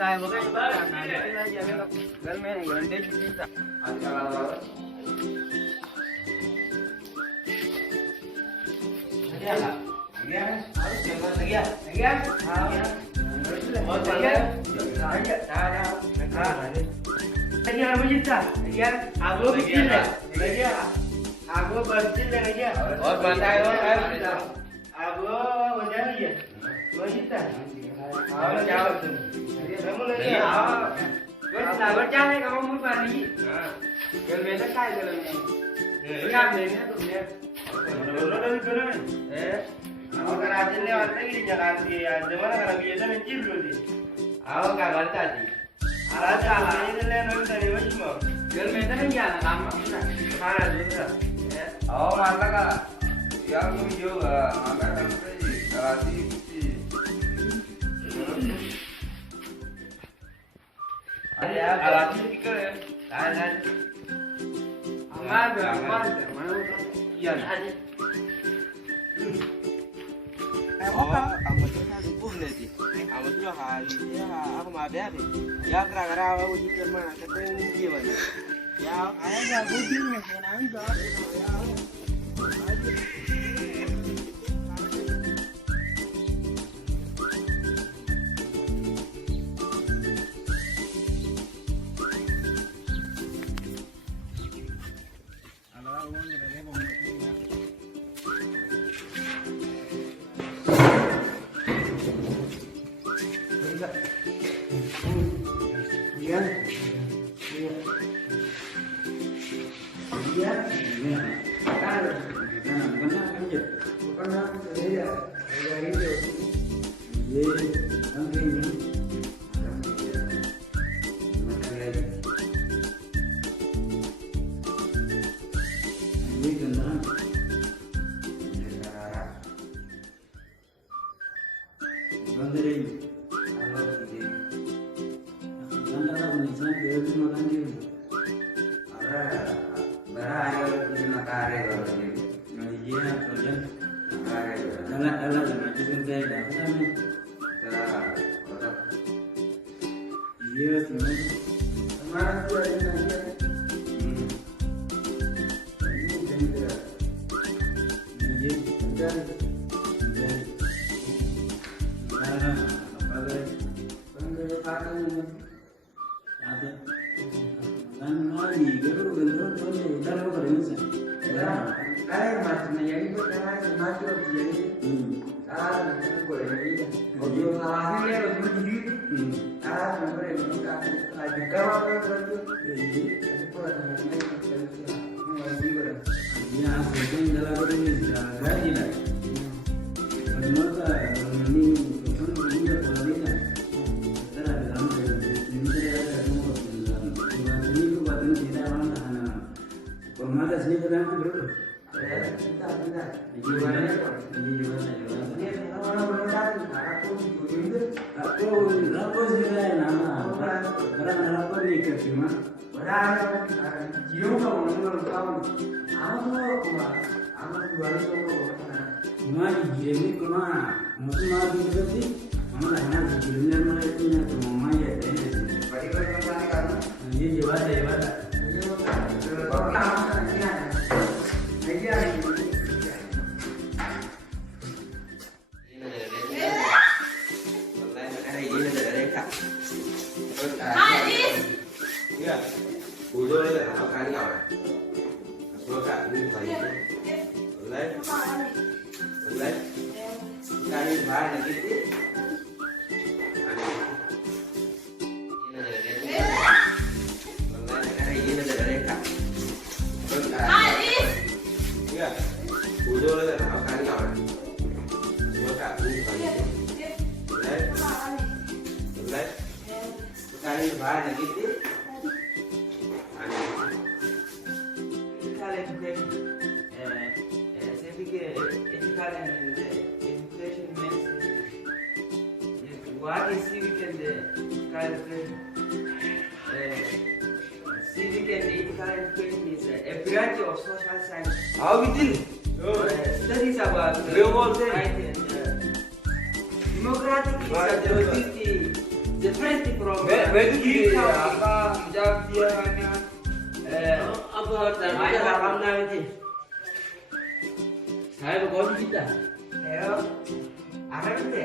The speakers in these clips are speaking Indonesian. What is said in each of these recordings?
saya pakai sebarang. Nah, itu aja kalau galmen yang gede bisa. Aku kerasin lewat lagi di Jakarta ya, cuman karena biasa mencir dulu sih. Aku kabar tadi. Ada ini lewat dari mana mau? Germeta kan jalan lama sudah. Mana sudah? Oh mantap kak. Yang ini juga, mana kan sih? Karasi sih. Ada alat pikir ya. Ada. Ada. Mana? Iya ada. Kamu tuh kan bukan nanti. Kamu tuh hari ya aku mau biar deh. Ya gara-gara aku jadi mana ketemu gimana? Ya kayaknya gue bingung kan anda. What is civic and civic and ethical education is a branch of social science. How we did? Studies about Real world right and democratic stability Different from. Where do you apa jawab dia kan? Apa terjadi dalam nanti? Saya bukan kita. Ayo. Apa itu?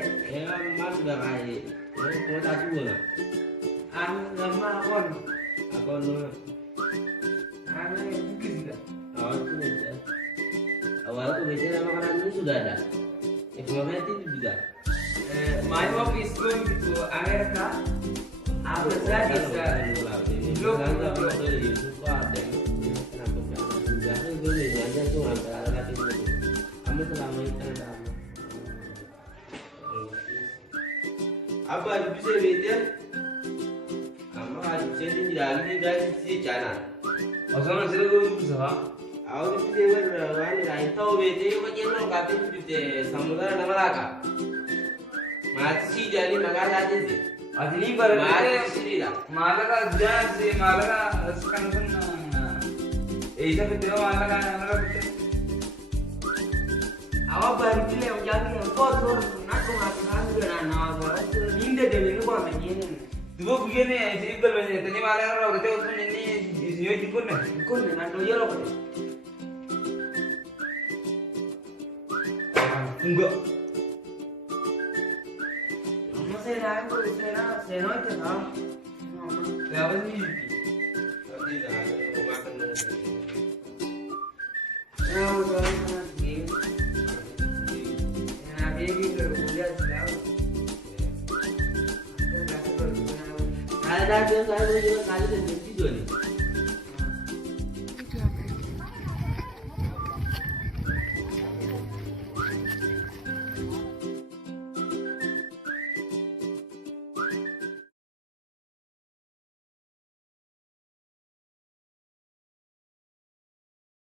Mas dah kaya. Kau tak tahu lah. Nama kon. Apa lu? Bugis enggak? Awal tu baca. Awal tu baca nama makanan ini sudah ada. Informasi itu juga. My work is going to America. After that is look. Apa bisa betul? Kamu ada jadi lagi dari si channel. Asal nasi itu bisa. Aku bisa berani lain tahu betul. Kau jangan kata itu betul. Samudera nama laka. Masih jadi makanya aja sih. Adili baru Masih tidak. Malaga jangan sih Malaga sekarang itu betul Malaga betul. Awak baru pilih yang jadi yang kau tuh nak dengan nama ini deh ini kau begini. Dua begini sih kalau begini tadi Malaga orang betul tuh ini isinya jikun nih nak doya loh. Enggak. Saya itu tahu. Siapa sih? Tadi dah makan dulu. Ada juga kali dan tidur ni.